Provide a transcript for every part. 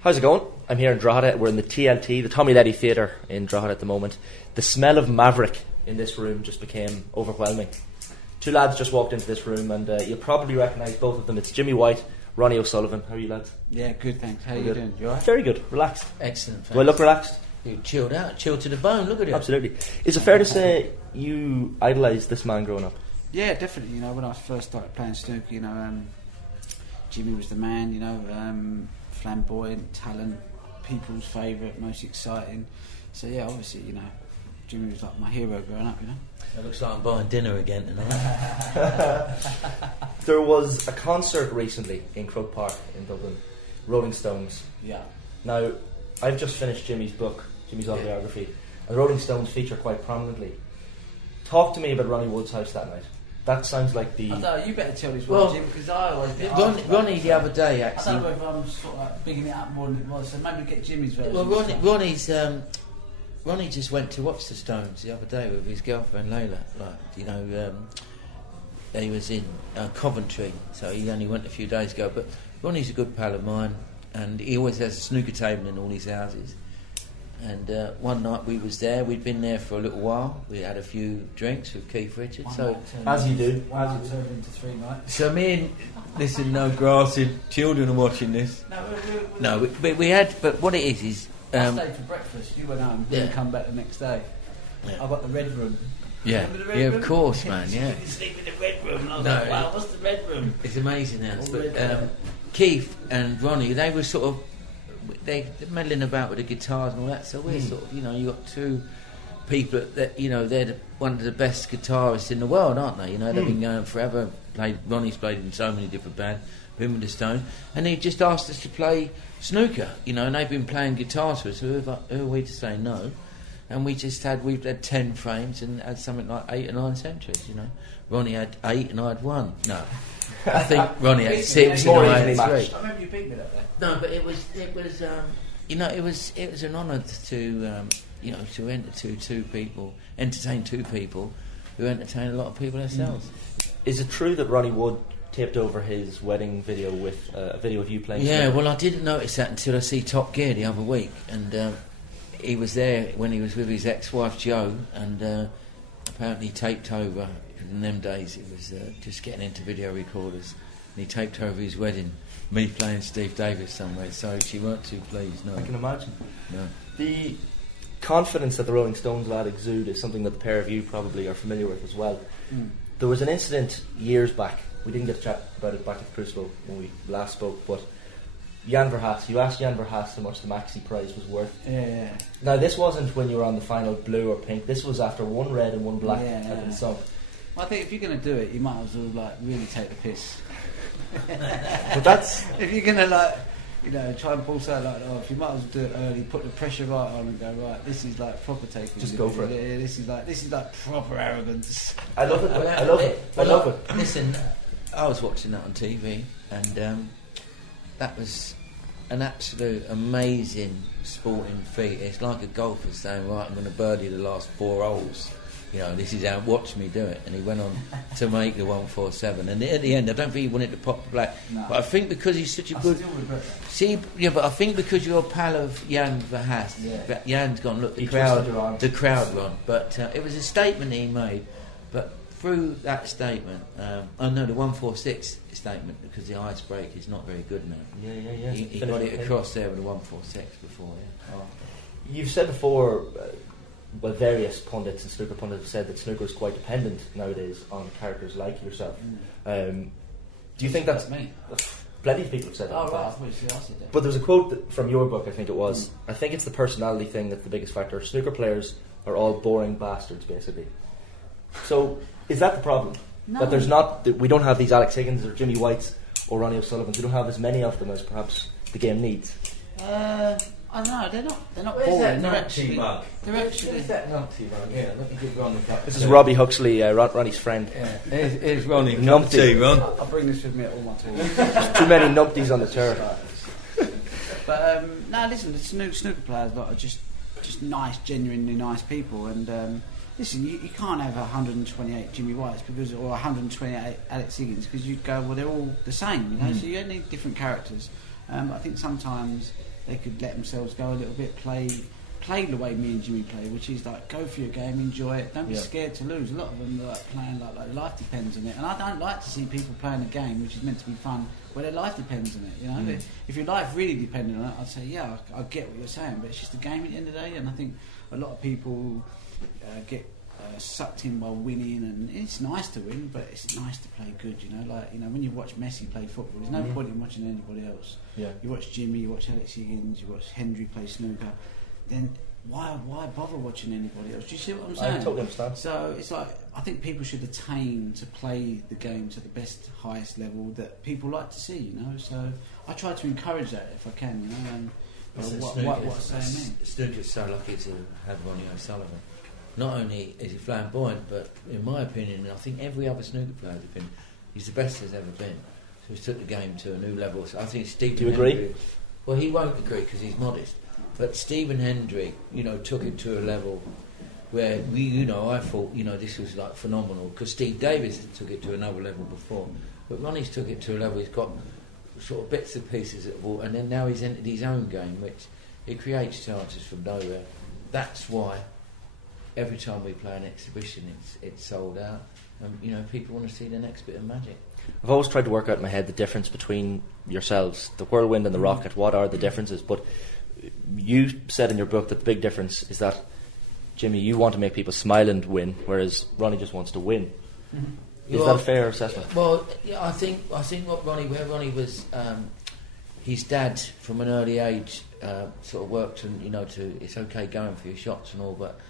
How's it going? I'm here in Drogheda. We're in the TLT, the Tommy Letty Theatre in Drogheda at the moment. The smell of Maverick in this room just became overwhelming. Two lads just walked into this room and you'll probably recognise both of them. It's Jimmy White, Ronnie O'Sullivan. How are you lads? Yeah, good, thanks. How are you doing? You alright? Very good. Relaxed. Excellent, thanks. Do I look relaxed? You chilled out, chilled to the bone, look at it. Absolutely. Is it fair to say you idolised this man growing up? Yeah, definitely. You know, when I first started playing snooker, you know, Jimmy was the man, you know, flamboyant, talent, people's favourite, most exciting. So yeah, obviously, you know, Jimmy was like my hero growing up, you know. It looks like I'm buying dinner again tonight. There was a concert recently in Croke Park in Dublin, Rolling Stones. Yeah. Now, I've just finished Jimmy's book, Jimmy's autobiography, and the Rolling Stones feature quite prominently. Talk to me about Ronnie Wood's house that night. That sounds like the... I know, you better tell this one, Jim, because I always... Ronnie the other day, actually... I don't know if I'm sort of like bigging it up more than it was, so maybe get Jimmy's version. Well, Ronnie just went to watch the Stones the other day with his girlfriend Layla. Like, you know, he was in Coventry, so he only went a few days ago. But Ronnie's a good pal of mine, and he always has a snooker table in all his houses. And one night we was there. We'd been there for a little while. We had a few drinks with Keith Richards. So as you do, one night turned into 3 nights. So me and listen, no grassing children are watching this. No, we had. But what it is. I stayed for breakfast. You went home. Didn't come back the next day. Yeah. I got the red room. Yeah, Remember the red yeah, room? of course, man. Yeah. You could sleep in the red room. And I was like, wow, what's the red room? It's amazing now. But Keith and Ronnie, they were sort of they're meddling about with the guitars and all that. So we're sort of, you know, you got two people that, you know, they're one of the best guitarists in the world, aren't they? You know, they've been going forever. Ronnie's played in so many different bands, him with the Stones, and he just asked us to play snooker, you know, and they've been playing guitars for us. Who are we to say no? And we've had 10 frames and had something like 8 or 9 centuries, you know. Ronnie had 8 and I had 1. No, I think Ronnie had 6 and I had 3. I remember you beat me that day. No, but it was you know, it was an honour to you know, to entertain two people who entertain a lot of people themselves. Is it true that Ronnie Wood taped over his wedding video with a video of you playing? Yeah, snooker? well, I didn't notice that until I see Top Gear the other week, and he was there when he was with his ex-wife Jo, and apparently he taped over. In them days, it was just getting into video recorders, and he taped over his wedding, me playing Steve Davis somewhere. So she weren't too pleased. No, I can imagine. No. The confidence that the Rolling Stones lad exude is something that the pair of you probably are familiar with as well. There was an incident years back. We didn't get to chat about it back at the Crucible when we last spoke, but Jan Verhaas, you asked Jan Verhaas how much the Maxi prize was worth. Yeah. Now, this wasn't when you were on the final blue or pink. This was after one red and one black had been sunk. Well, I think if you're going to do it, you might as well like really take the piss. But that's... If you're going to like, you know, try and pull something like that off, you might as well do it early, put the pressure right on and go, right, this is like proper taking. Just go for it. Yeah, this is like proper arrogance. I love it. I love it. I love it. Listen, I was watching that on TV, and that was an absolute amazing sporting feat. It's like a golfer saying, right, I'm going to birdie the last 4 holes. You know, this is how, watch me do it. And he went on to make the 147. And at the end, I don't think he wanted to pop the black. No. But I think because he's such a good... still regret that. See, yeah, but I think because you're a pal of Jan Verhaas, Jan's gone, look, the crowd run. But it was a statement he made. But through that statement, I know the 146 statement, because the icebreaker is not very good now. Yeah. He got it across there with the 146 before, yeah. Oh. You've said before... well, various pundits and snooker pundits have said that snooker is quite dependent nowadays on characters like yourself. Do you think that's me? Plenty of people have said that. Oh, right, I thought you said that. But there's a quote from your book, I think it was. I think it's the personality thing that's the biggest factor. Snooker players are all boring bastards, basically. So, is that the problem? No. That there's not, that we don't have these Alex Higgins or Jimmy Whites or Ronnie O'Sullivans. We don't have as many of them as perhaps the game needs. I don't know, they're not Where's boring. that numpty mug? Where's that numpty mug? Yeah, let me give Ron the cup. This is Robbie Huxley, Ronnie's friend. Yeah, here's Ronnie. Numpty. Ron. I'll bring this with me at all my tours. Too many numpties on the chair. But no, listen, the snooker players are just nice, genuinely nice people. And listen, you can't have 128 Jimmy Whites or 128 Alex Higgins, because you'd go, well, they're all the same, you know. So you need different characters. I think sometimes they could let themselves go a little bit, play the way me and Jimmy play, which is like go for your game, enjoy it, don't be scared to lose. A lot of them are like playing like life depends on it, and I don't like to see people playing a game which is meant to be fun where their life depends on it, you know. But if your life really depended on it, I'd say I get what you're saying, but it's just a game at the end of the day, and I think a lot of people get sucked in by winning, and it's nice to win, but it's nice to play good, you know. Like, you know, when you watch Messi play football, there's no point in watching anybody else. You watch Jimmy, you watch Alex Higgins, you watch Hendry play snooker, then why bother watching anybody else? Do you see what I'm saying? I totally understand. So it's like, I think people should attain to play the game to the best, highest level that people like to see, you know. So I try to encourage that if I can, you know. And Snooker's so lucky to have Ronnie O'Sullivan. Not only is he flamboyant, but in my opinion, and I think every other snooker player has been, he's the best there's ever been. So he's took the game to a new level. So I think Stephen Do you agree? Hendry, well, he won't agree because he's modest. But Stephen Hendry, you know, took it to a level where we, you know, I thought, you know, this was like phenomenal because Steve Davis took it to another level before. But Ronnie's took it to a level, he's got sort of bits and pieces of all, and then now he's entered his own game, which it creates chances from nowhere. That's why every time we play an exhibition, it's sold out. You know, people want to see the next bit of magic. I've always tried to work out in my head the difference between yourselves, the Whirlwind and the Rocket. What are the differences? But you said in your book that the big difference is that, Jimmy, you want to make people smile and win, whereas Ronnie just wants to win. Is that a fair assessment? Well, yeah, I think where Ronnie was, his dad from an early age sort of worked, and you know, it's okay going for your shots and all, but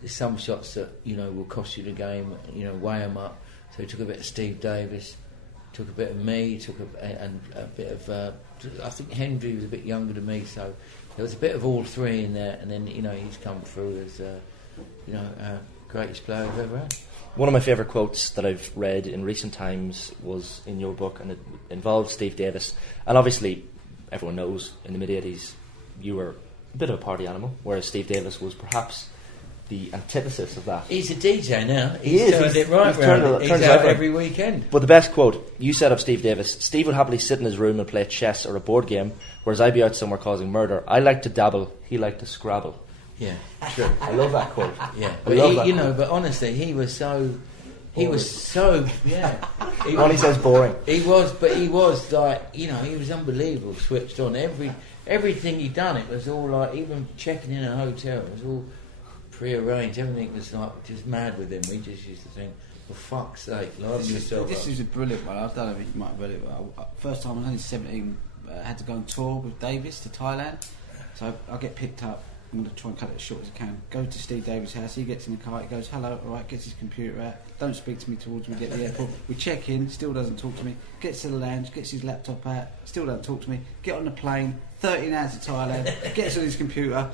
there's some shots that, you know, will cost you the game, you know, weigh them up. So he took a bit of Steve Davis, took a bit of me, took a bit of I think Hendry was a bit younger than me, so there was a bit of all three in there, and then, you know, he's come through as you know, greatest player I've ever had. One of my favourite quotes that I've read in recent times was in your book, and it involved Steve Davis. And obviously, everyone knows in the mid-80s you were a bit of a party animal, whereas Steve Davis was perhaps the antithesis of that. He's a DJ now. He's turned it right round. He's out every weekend. But the best quote, you said of Steve Davis, Steve would happily sit in his room and play chess or a board game, whereas I'd be out somewhere causing murder. I like to dabble, he liked to scrabble. Yeah, true. I love that quote. Yeah, but honestly, he was so. Yeah. Ronnie says boring. He was like, you know, he was unbelievable, switched on. Everything he'd done, it was all like, even checking in a hotel, it was all pre-arranged. Everything was like just mad with him. We just used to think, for fuck's sake, liven yourself up. This is a brilliant one. I don't know if you might have read it. First time I was only 17, I had to go on tour with Davis to Thailand. So I get picked up. I'm going to try and cut it as short as I can. Go to Steve Davis' house. He gets in the car. He goes, hello, all right, gets his computer out. Don't speak to me towards me. Get to the airport. We check in. Still doesn't talk to me. Gets to the lounge. Gets his laptop out. Still doesn't talk to me. Get on the plane. 13 hours to Thailand. Gets on his computer.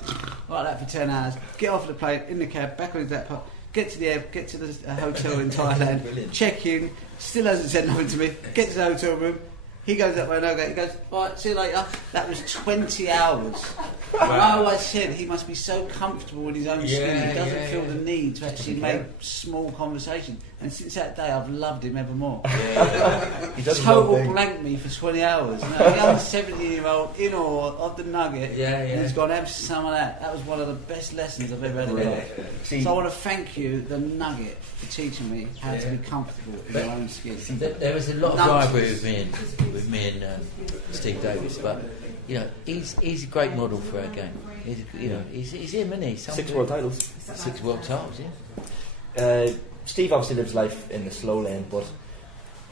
Like that for 10 hours. Get off the plane. In the cab. Back on his laptop. Get to the airport. Get to the hotel in Thailand. Check in. Still hasn't said nothing to me. Get to the hotel room. He goes that way and I go, he goes, right, see you later. That was 20 hours. Wow. And I always said he must be so comfortable in his own skin, he doesn't feel the need to actually make small conversation. And since that day, I've loved him ever more. He total blanked me for 20 hours. You know, a young 17-year-old in awe of the nugget, and he's gone, have some of that. That was one of the best lessons I've ever had in my life. So I want to thank you, the nugget, for teaching me how to be comfortable in your own skin. There was a lot of rivalry with me and Steve Davis, but you know, he's a great model for our game. He's him, isn't he? 6 world titles. 6 world titles, yeah. Steve obviously lives life in the slow lane, but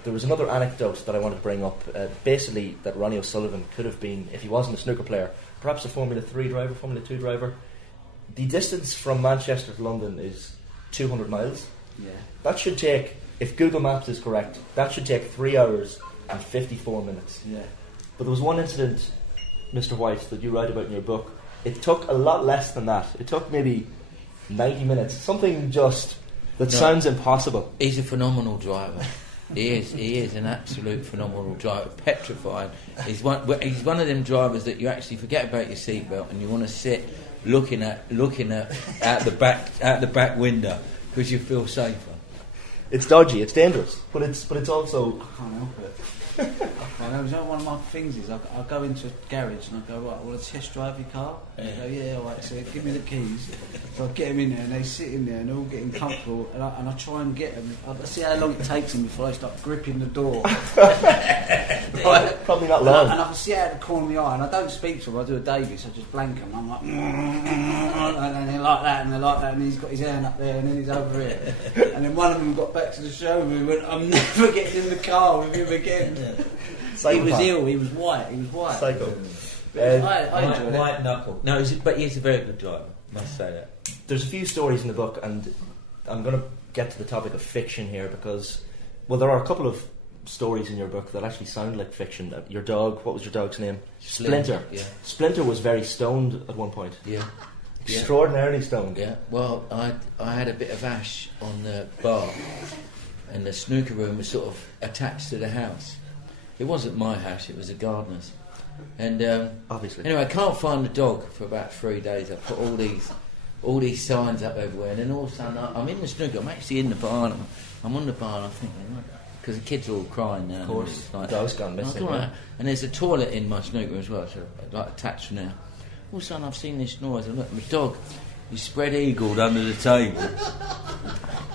there was another anecdote that I wanted to bring up. Basically, that Ronnie O'Sullivan could have been, if he wasn't a snooker player, perhaps a Formula 3 driver, Formula 2 driver. The distance from Manchester to London is 200 miles. Yeah. That should take, if Google Maps is correct, that should take 3 hours and 54 minutes. Yeah. But there was one incident, Mr. White, that you write about in your book. It took a lot less than that. It took maybe 90 minutes. Something just that sounds impossible. He's a phenomenal driver. He is an absolute phenomenal driver. Petrifying. He's one of them drivers that you actually forget about your seatbelt and you want to sit looking at out the back window because you feel safer. It's dodgy. It's dangerous, but it's also. I can't help it. I know, one of my things is I go into a garage and I go, right, well, I test drive your car. And they go, yeah, all right, so give me the keys. So I get them in there and they sit in there and they're all getting comfortable and I try and get them. I see how long it takes them before I start gripping the door. Right, probably not long. And I can see out of the corner of my eye and I don't speak to them, I do a Davis, I just blank them. I'm like, and they're like that and they're like that and he's got his hand up there and then he's over here. And then one of them got back to the showroom and went, I'm never getting in the car with him again. He was ill, he was white. Psycho. I enjoyed it. White knuckle. No, but he's a very good driver, must say that. There's a few stories in the book, and I'm going to get to the topic of fiction here because, well, there are a couple of stories in your book that actually sound like fiction. Your dog, what was your dog's name? Splinter. Yeah. Splinter was very stoned at one point. Yeah. Extraordinarily stoned. Yeah. Well, I had a bit of ash on the bar, and the snooker room was sort of attached to the house. It wasn't my house; it was a gardener's. And obviously, anyway, I can't find the dog for about 3 days. I put all these signs up everywhere, and then all of a sudden I'm in the snooker. I'm actually in the barn. I'm on the barn. I'm thinking, because the kids are all crying now. Of course, it's like, the dog's gone missing. And there's a toilet in my snooker as well, so like attached from there. All of a sudden I've seen this noise. I look, my dog, he's spread eagled under the table.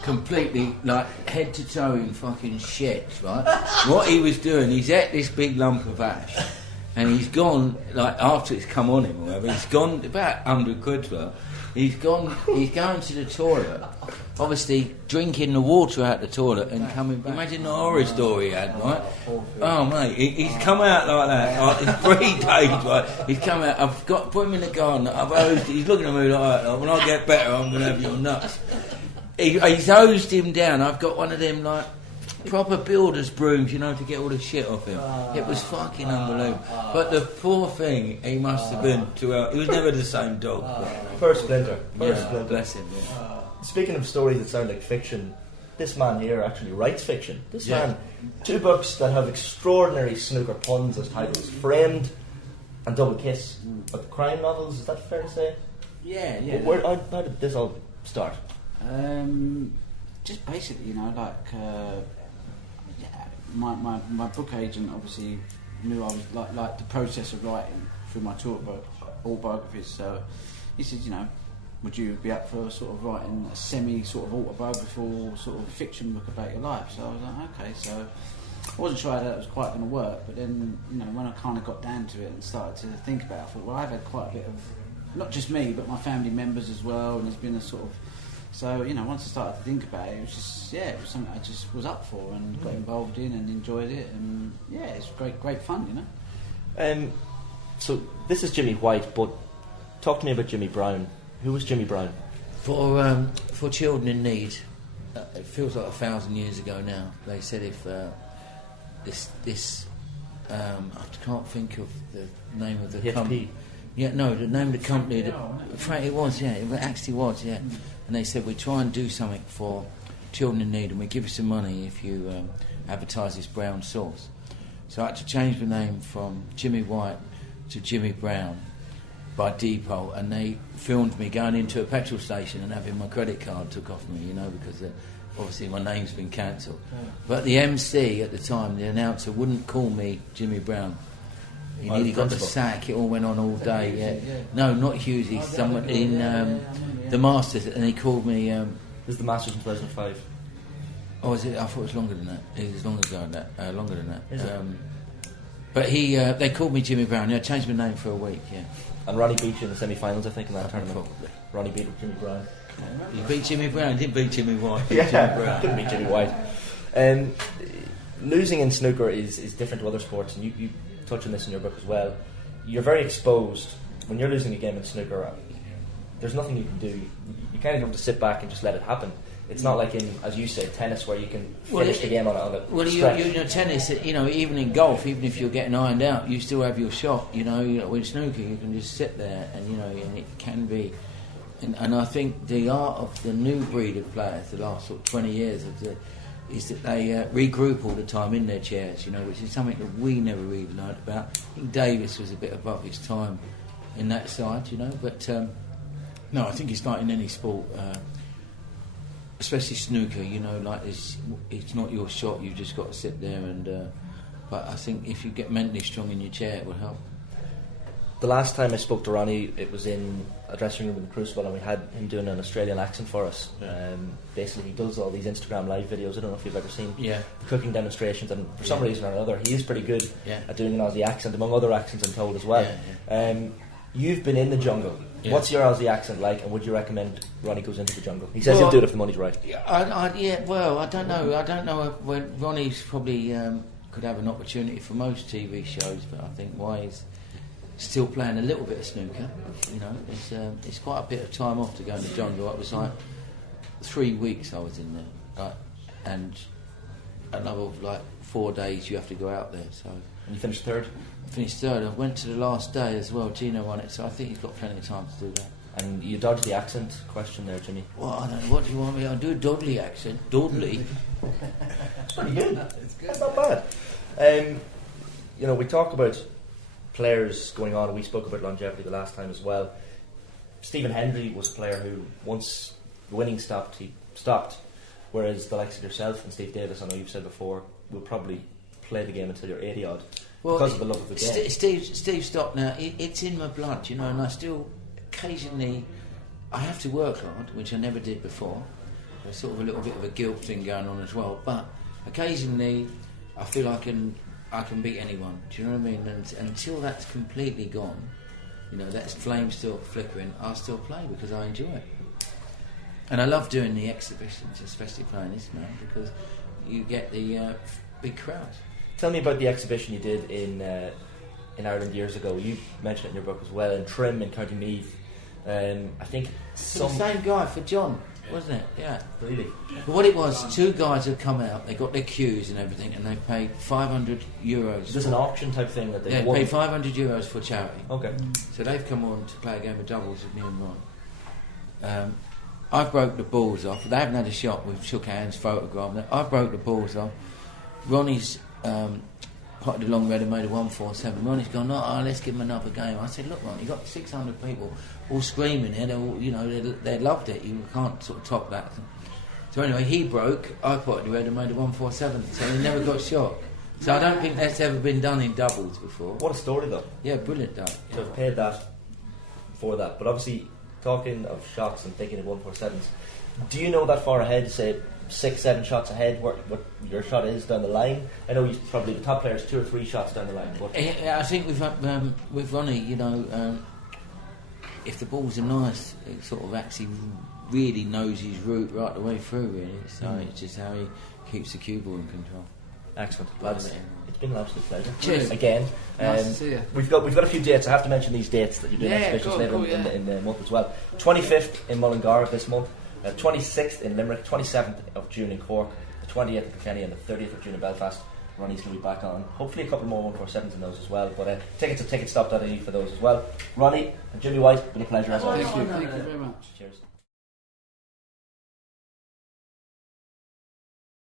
Completely, like, head to toe in fucking shit, right? What he was doing, he's ate this big lump of ash, and he's gone, like, after it's come on him or whatever, he's gone about 100 quid's worth. He's going to the toilet, obviously drinking the water out the toilet and coming back. Imagine the horror story he had, right? Oh, mate, he's come out like that, like, it's 3 days, right? He's come out, I've got put him in the garden, he's looking at me like, when I get better, I'm going to have your nuts. He's hosed him down. I've got one of them, like, proper builder's brooms, you know, to get all the shit off him. It was fucking unbelievable. But the poor thing, he must have been he was never the same dog. First Splinter. Bless him. Yeah. Speaking of stories that sound like fiction, this man here actually writes fiction. This man, 2 books that have extraordinary snooker puns as titles: Framed and Double Kiss. But the crime novels, is that fair to say? Yeah. How did this all start? Just basically, you know, like my book agent obviously knew I was like the process of writing through my autobiographies. So he said, you know, would you be up for sort of writing a semi sort of autobiographical sort of fiction book about your life? So I was like, okay. So I wasn't sure how that was quite going to work, but then, you know, when I kind of got down to it and started to think about it, I thought, well, I've had quite a bit of, not just me, but my family members as well, and there's been a sort of. So, you know, once I started to think about it, it was just, it was something I just was up for and got involved in and enjoyed it, and it's great fun, you know. So this is Jimmy White, but talk to me about Jimmy Brown. Who was Jimmy Brown? For children in need, it feels like 1,000 years ago now. They said if I can't think of the name of the company. Yeah, no, the name of the company. It was, it actually was, yeah. And they said, we try and do something for children in need and we give you some money if you advertise this brown sauce. So I had to change the name from Jimmy White to Jimmy Brown by Depot, and they filmed me going into a petrol station and having my credit card took off me, you know, because obviously my name's been cancelled. But the MC at the time, the announcer, wouldn't call me Jimmy Brown. He nearly got the sack. It all went on all day. Yeah. No, not Hughesy. Someone in the Masters, and he called me. This is the Masters in 2005. Oh, is it? I thought it was longer than that. It was longer than that. Is it? But they called me Jimmy Brown. Yeah, I changed my name for a week. Yeah. And Ronnie beat you in the semi-finals, I think, in that tournament. Probably. Ronnie beat Jimmy Brown. You beat Jimmy Brown. Didn't beat Jimmy White. Yeah, Jimmy Brown. Didn't beat Jimmy White. Losing in snooker is different to other sports, and you touch on this in your book as well. You're very exposed when you're losing a game in snooker. There's nothing you can do. You kind of have to sit back and just let it happen. It's not like in, as you say, tennis where you can finish the game on a well, stretch. you know, tennis, you know, even in golf, even if you're getting ironed out, you still have your shot. You know, with snooker, you can just sit there, and you know, and it can be. And I think the art of the new breed of players, the last sort of 20 years, is that they regroup all the time in their chairs. You know, which is something that we never really learned about. I think Davis was a bit above his time in that side, you know, but no, I think it's like in any sport. Especially snooker, you know, like it's not your shot. You've just got to sit there and But I think if you get mentally strong in your chair, it will help. The last time I spoke to Ronnie, it was in a dressing room in the Crucible, and we had him doing an Australian accent for us. Basically, he does all these Instagram live videos. I don't know if you've ever seen the cooking demonstrations, and for some reason or another, he is pretty good at doing an Aussie accent, among other accents I'm told as well. You've been in the jungle. What's your Aussie accent like, and would you recommend Ronnie goes into the jungle? He says he'll do it if the money's right. Well, I don't know. I don't know when Ronnie's probably could have an opportunity for most TV shows, but I think why he's still playing a little bit of snooker. You know, it's quite a bit of time off to go in the jungle. It was like 3 weeks I was in there, and another like 4 days you have to go out there. So. And you finished third? I finished third. I went to the last day as well. Gino won it, so I think he's got plenty of time to do that. And you dodged the accent question there, Jimmy. Well, I don't know. What do you want me to do? A Dudley accent? Dudley? It's pretty good. It's good. It's not bad. You know, we talk about players going on, and we spoke about longevity the last time as well. Stephen Hendry was a player who, once the winning stopped, he stopped. Whereas the likes of yourself and Steve Davis, I know you've said before, will probably play the game until you're 80 odd because of the love of the game. Steve stopped now. It's in my blood, you know, and I still occasionally I have to work hard, which I never did before. There's sort of a little bit of a guilt thing going on as well, but occasionally I feel I can beat anyone. Do you know what I mean? And until that's completely gone, you know, that flame still flickering, I'll still play because I enjoy it. And I love doing the exhibitions, especially playing this now, because you get the big crowds. Tell me about the exhibition you did in Ireland years ago. You mentioned it in your book as well, in Trim in County Meath. I think the same guy for John, wasn't it? Yeah. Really? But what it was, two guys had come out, they got their cues and everything, and they paid €500. Is this an auction type thing that they paid €500 for charity. Okay. So they've come on to play a game of doubles with me and Ron. I broke the balls off. They haven't had a shot. We've shook hands, photographed them. I broke the balls off. Ronnie's potted along red and made a 147. Ronnie's gone, let's give him another game. I said, look, Ronnie, you got 600 people all screaming here. They loved it. You can't sort of top that. So anyway, he broke. I potted red and made a 147. So he never got shot. So I don't think that's ever been done in doubles before. What a story, though. Yeah, brilliant, though. To have paid that for that. But obviously, talking of shots and thinking of 147s, do you know that far ahead, say 6-7 shots ahead, what your shot is down the line? I know probably the top players 2 or 3 shots down the line. But I think with Ronnie, you know, if the balls are nice, it sort of actually really knows his route right the way through, really. So it's just how he keeps the cue ball in control. Excellent, lads. It's been an absolute pleasure. Cheers. Again. Nice to see you. We've got a few dates. I have to mention these dates that you're doing exhibitions later in the month as well. 25th in Mullingar this month, 26th in Limerick, 27th of June in Cork, the 20th in Kilkenny, and the 30th of June in Belfast. Ronnie's going to be back on. Hopefully a couple more 147s in those as well. But tickets at ticketstop.ie for those as well. Ronnie and Jimmy White, been a pleasure as always. Thank you very much. Cheers.